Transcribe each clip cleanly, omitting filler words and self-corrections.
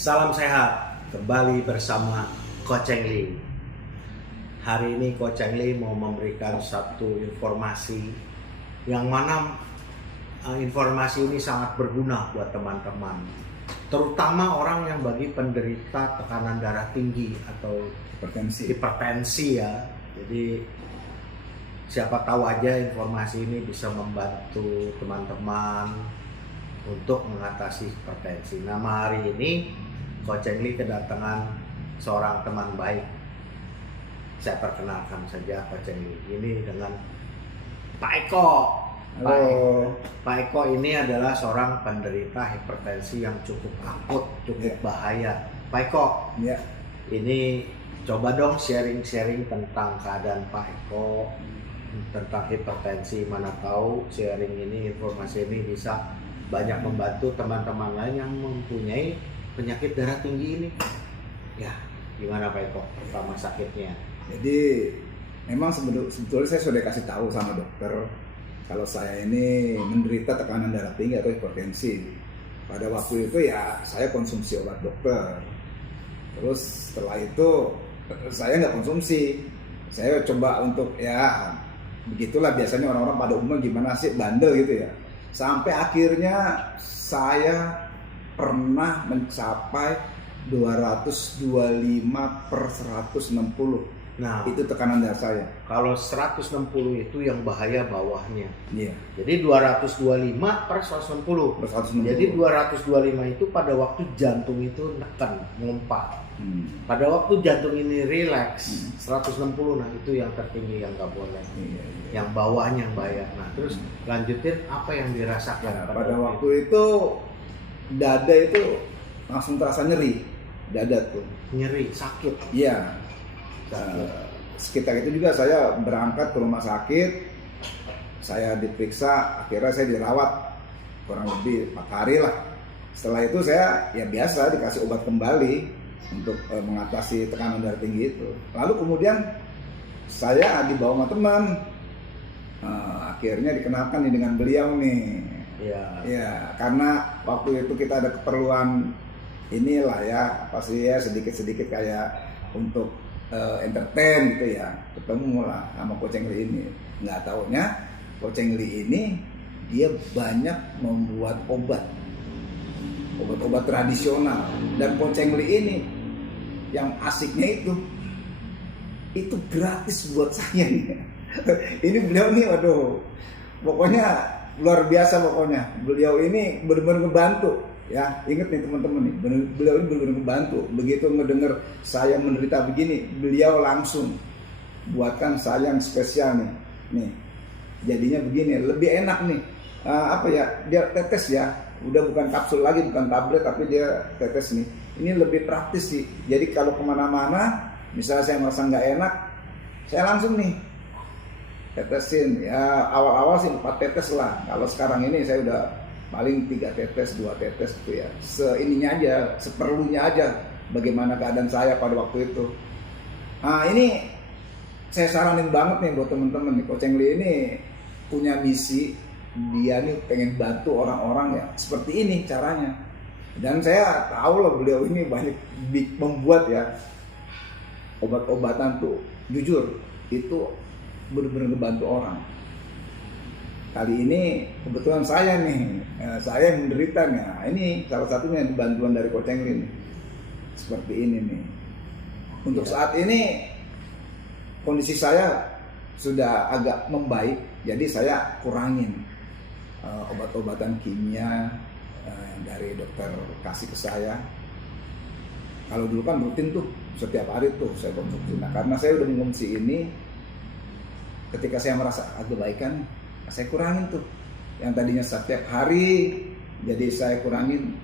Salam sehat, kembali bersama Coach Engli. Hari ini Coach Engli mau memberikan satu informasi yang mana informasi ini sangat berguna buat teman-teman, terutama orang yang bagi penderita tekanan darah tinggi atau hipertensi ya. Jadi siapa tahu aja informasi ini bisa membantu teman-teman untuk mengatasi hipertensi. Nama hari ini Coach Engli kedatangan seorang teman baik. Saya perkenalkan saja Coach Engli ini dengan Pak Eko. Pak Eko ini adalah seorang penderita hipertensi yang cukup akut, cukup bahaya. Pak Eko, ini coba dong sharing-sharing tentang keadaan Pak Eko tentang hipertensi. Mana tahu sharing ini, informasi ini bisa banyak membantu teman-teman lain yang mempunyai penyakit darah tinggi ini. Ya, gimana Pak Eko pertama sakitnya? Jadi memang sebetulnya saya sudah kasih tahu sama dokter kalau saya ini menderita tekanan darah tinggi atau hipertensi. Pada waktu itu ya saya konsumsi obat dokter. Terus setelah itu saya nggak konsumsi. Saya coba untuk ya begitulah biasanya orang-orang pada umumnya gimana sih, bandel gitu ya. Sampai akhirnya saya pernah mencapai 225/160. Nah, itu tekanan darah saya. Kalau 160 itu yang bahaya bawahnya. Iya. Jadi 225/160. Jadi 225 itu pada waktu jantung itu neken, ngumpat. Pada waktu jantung ini rileks, 160, nah itu yang tertinggi yang nggak boleh. Iya. Yang bawahnya yang bahaya. Nah terus lanjutin apa yang dirasakan pada waktu itu dada itu langsung terasa nyeri, dada tuh nyeri, sakit. Iya. Sekitar itu juga saya berangkat ke rumah sakit, saya diperiksa, akhirnya saya dirawat kurang lebih 4 hari lah. Setelah itu saya ya biasa dikasih obat kembali untuk mengatasi tekanan darah tinggi itu. Lalu kemudian saya dibawa sama teman, akhirnya dikenalkan nih dengan beliau nih. Ya, karena waktu itu kita ada keperluan inilah ya, pasti ya sedikit-sedikit kayak untuk entertain gitu ya, ketemu lah sama Coach Engli ini. Nggak taunya Coach Engli ini dia banyak membuat obat-obat tradisional, dan Coach Engli ini yang asiknya itu gratis buat saya nih. Ini beliau nih, waduh, pokoknya luar biasa pokoknya. Beliau ini benar-benar ngebantu. Ya, ingat nih teman-teman nih, beliau ini benar-benar ngebantu. Begitu ngedenger saya menderita begini, beliau langsung buatkan saya yang spesial nih. Nih, jadinya begini, lebih enak nih. Dia tetes ya, udah bukan kapsul lagi, bukan tablet, tapi dia tetes nih. Ini lebih praktis sih. Jadi kalau kemana-mana, misalnya saya merasa nggak enak, saya langsung nih tetesin. Ya awal-awal sih 4 tetes lah. Kalau sekarang ini saya udah paling 3 tetes, 2 tetes gitu ya. Seininya aja, seperlunya aja bagaimana keadaan saya pada waktu itu. Nah ini saya saranin banget nih buat temen-temen nih. Coach Engli ini punya misi, dia nih pengen bantu orang-orang ya seperti ini caranya. Dan saya tahu lah beliau ini banyak membuat ya obat-obatan tuh, jujur itu benar-benar ngebantu orang. Kali ini kebetulan saya yang menderita nih. Nah, ini salah satunya bantuan dari Coach Engli nih. Seperti ini nih. Untuk saat ini kondisi saya sudah agak membaik, jadi saya kurangin obat-obatan kimia dari dokter kasih ke saya. Kalau dulu kan rutin tuh setiap hari tuh saya konsumsi. Nah, karena saya udah mengonsumsi ini, ketika saya merasa agak baikan, saya kurangin tuh. Yang tadinya setiap hari, jadi saya kurangin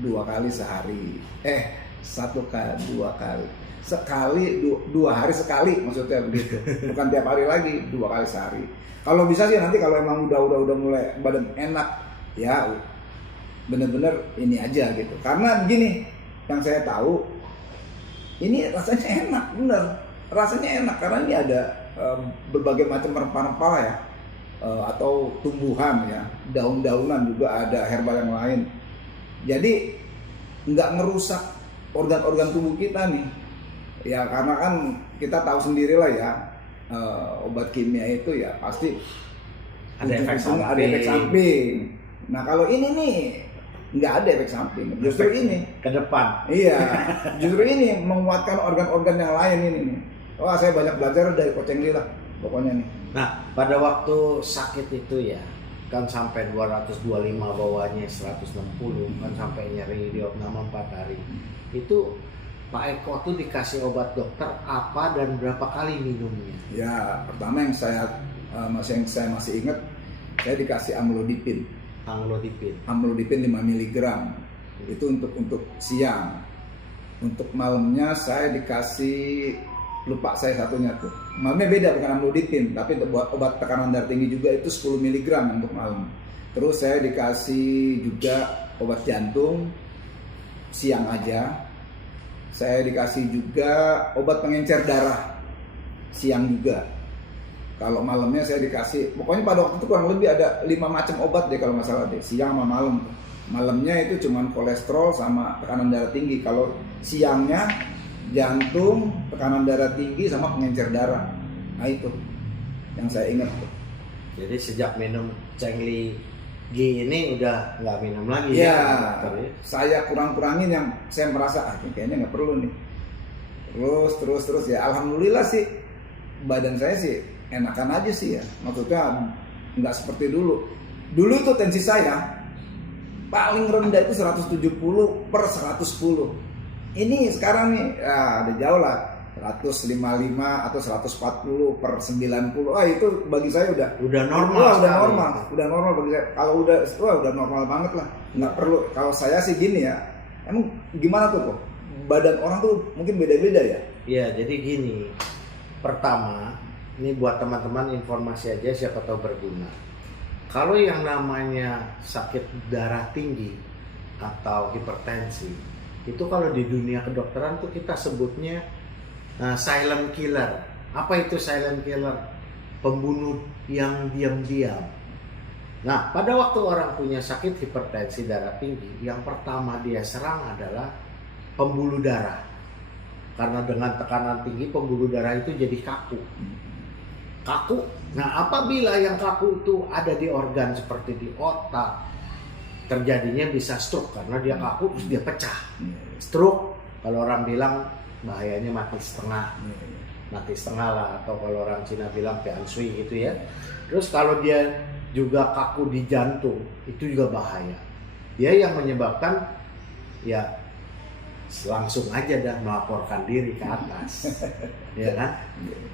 2 kali sehari. 1 kali 2 kali. Sekali 2 hari sekali, maksudnya begitu. Bukan tiap hari lagi, 2 kali sehari. Kalau bisa sih nanti kalau emang udah mulai badan enak, ya bener-bener ini aja gitu. Karena begini, yang saya tahu, ini rasanya enak, bener. Rasanya enak karena ini ada berbagai macam rempah-rempah ya. Atau tumbuhan ya, daun-daunan juga ada, herbal yang lain. Jadi nggak ngerusak organ-organ tubuh kita nih. Ya karena kan kita tahu sendirilah ya, obat kimia itu ya pasti Ada efek ujung-ujungnya ada samping. efek samping. Nah kalau ini nih nggak ada efek samping, justru ini. Ke depan. Iya, justru ini menguatkan organ-organ yang lain ini nih. Wah, saya banyak belajar dari Coach Engli lah, pokoknya nih. Nah, pada waktu sakit itu ya, kan sampai 225 bawahnya 160, kan sampai nyeri di opname 4 hari. Itu Pak Eko tuh dikasih obat dokter apa dan berapa kali minumnya? Ya, pertama yang saya masih ingat, saya dikasih amlodipin. Amlodipin. Amlodipin 5 mg. Itu untuk siang. Untuk malamnya saya dikasih, lupa saya satunya tuh. Malamnya beda, bukan amlodipin, tapi buat obat tekanan darah tinggi juga itu 10 mg untuk malam. Terus saya dikasih juga obat jantung siang aja. Saya dikasih juga obat pengencer darah siang juga. Kalau malamnya saya dikasih, pokoknya pada waktu itu kurang lebih ada 5 macam obat deh kalau nggak salah deh, siang sama malam. Malamnya itu cuman kolesterol sama tekanan darah tinggi. Kalau siangnya jantung, tekanan darah tinggi sama pengencer darah. Nah itu yang saya ingat. Jadi sejak minum Cheng-Li Gi ini udah nggak minum lagi Ya, dokter, ya? saya kurangin yang saya merasa kayaknya nggak perlu nih. Terus ya, alhamdulillah sih badan saya sih enakan aja sih ya. Maksudnya nggak seperti dulu. Dulu itu tensi saya paling rendah itu 170/110. Ini sekarang nih, ya ada jauh lah, 155 atau 140/90. Ah itu bagi saya udah normal. Wah, udah sekali. normal bagi saya. Kalau udah normal banget lah. Nggak perlu. Kalau saya sih gini ya. Emang gimana tuh kok? Badan orang tuh mungkin beda-beda ya. Iya, jadi gini. Pertama, ini buat teman-teman informasi aja siapa tahu berguna. Kalau yang namanya sakit darah tinggi atau hipertensi, itu kalau di dunia kedokteran tuh kita sebutnya silent killer. Apa itu silent killer? Pembunuh yang diam-diam. Nah, pada waktu orang punya sakit hipertensi darah tinggi, yang pertama dia serang adalah pembuluh darah. Karena dengan tekanan tinggi pembuluh darah itu jadi kaku. Nah, apabila yang kaku itu ada di organ seperti di otak, terjadinya bisa stroke karena dia kaku terus dia pecah. Stroke kalau orang bilang bahayanya mati setengah lah, atau kalau orang Cina bilang pian shui gitu ya. Terus kalau dia juga kaku di jantung itu juga bahaya. Dia yang menyebabkan ya langsung aja dah melaporkan diri ke atas, ya kan?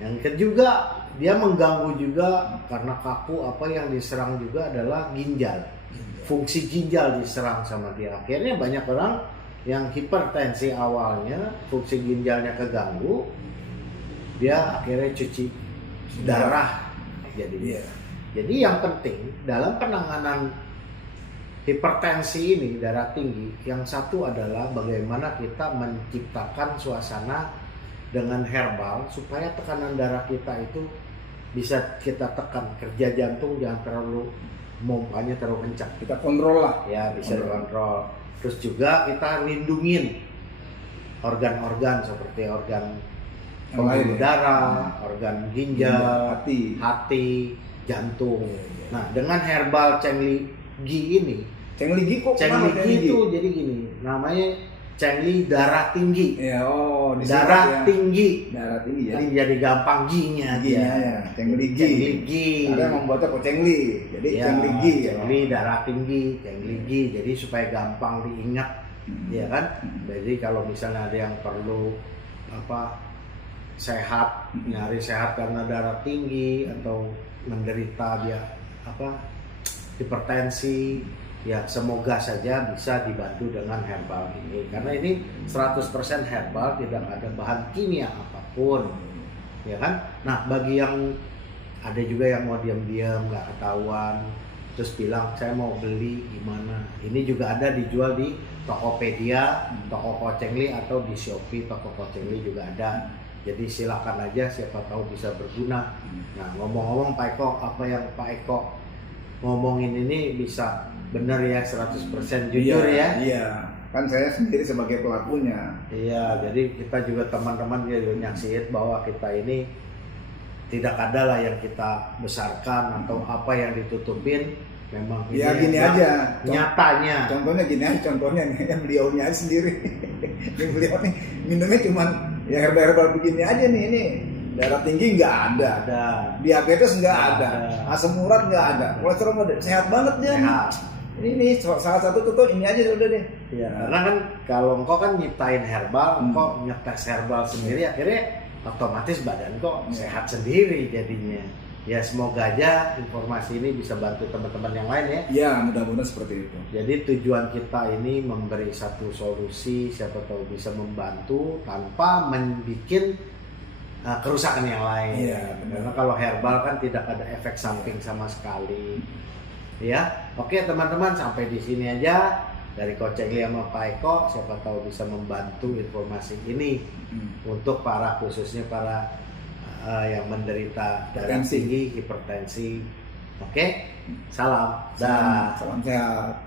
Yang kedua dia mengganggu juga karena kaku, apa yang diserang juga adalah ginjal. Fungsi ginjal diserang sama dia. Akhirnya banyak orang yang hipertensi awalnya fungsi ginjalnya keganggu, dia akhirnya cuci darah jadi. Jadi yang penting dalam penanganan hipertensi ini, darah tinggi, yang satu adalah bagaimana kita menciptakan suasana dengan herbal supaya tekanan darah kita itu bisa kita tekan. Kerja jantung jangan terlalu mompanya terlalu kencang. Kita kontrol lah. Ya, bisa dikontrol. Terus juga kita lindungin organ-organ seperti organ pembuluh darah, organ ginjal, hati, jantung. Nah, dengan herbal Cheng-Li Gi ini, Cheng-Li Gi kok Cheng-Li Gi itu jadi gini, namanya Cheng-Li darah tinggi. Ya, darah tinggi. Darah tinggi ya. Jadi jadi gampang Gi-nya Gi-nya ya. Cheng-Li Gi. Cheng-Li Gi. Karena membuatnya kok Cheng-Li. Jadi Ya, Cheng-Li Gi. Cheng-Li darah tinggi, Cheng-Li Gi. Jadi supaya gampang diingat, ya kan? Jadi kalau misalnya ada yang perlu sehat, nyari sehat karena darah tinggi atau menderita dia hipertensi, ya semoga saja bisa dibantu dengan herbal ini, karena ini 100% herbal, tidak ada bahan kimia apapun, ya kan. Nah, bagi yang ada juga yang mau diam-diam nggak ketahuan terus bilang saya mau beli gimana, ini juga ada dijual di Tokopedia, toko Coach Engli, atau di Shopee toko Coach Engli juga ada. Jadi silakan aja, siapa tahu bisa berguna. Nah, ngomong-ngomong Pak Eko, apa yang Pak Eko ngomongin ini bisa benar ya, 100% jujur ya? Iya. kan saya sendiri sebagai pelakunya. Iya, jadi kita juga teman-teman juga nyaksiin bahwa kita ini tidak ada lah yang kita besarkan atau apa yang ditutupin. Memang Ya ini gini yang aja, nyatanya. contohnya gini aja, contohnya nih, yang beliaunya aja sendiri. Yang beliau nih minumnya cuman ya herbal-herbal begini aja nih, ini darah tinggi nggak ada, Ada. diabetes nggak Nggak ada, ada. asam urat nggak ada, kolesterol nggak ada, sehat banget dia. Sehat. Ini salah satu tuh ini aja udah deh. Iya, karena kan kalau engkau kan nyiptain herbal, Hmm. engkau nyetes herbal sendiri, akhirnya otomatis badan kok sehat sendiri jadinya. Ya semoga aja informasi ini bisa bantu teman-teman yang lain ya. Ya mudah-mudahan seperti itu. Jadi tujuan kita ini memberi satu solusi, siapa tahu bisa membantu tanpa membuat kerusakan yang lain. Iya, benar. Karena kalau herbal kan tidak ada efek samping sama sekali. Ya, oke teman-teman, sampai di sini aja dari Coach Engli sama Pak Eko. Siapa tahu bisa membantu informasi ini untuk para, khususnya para yang menderita darah Hipertensi. tinggi, hipertensi. Oke, salam. Dah. Salam sehat.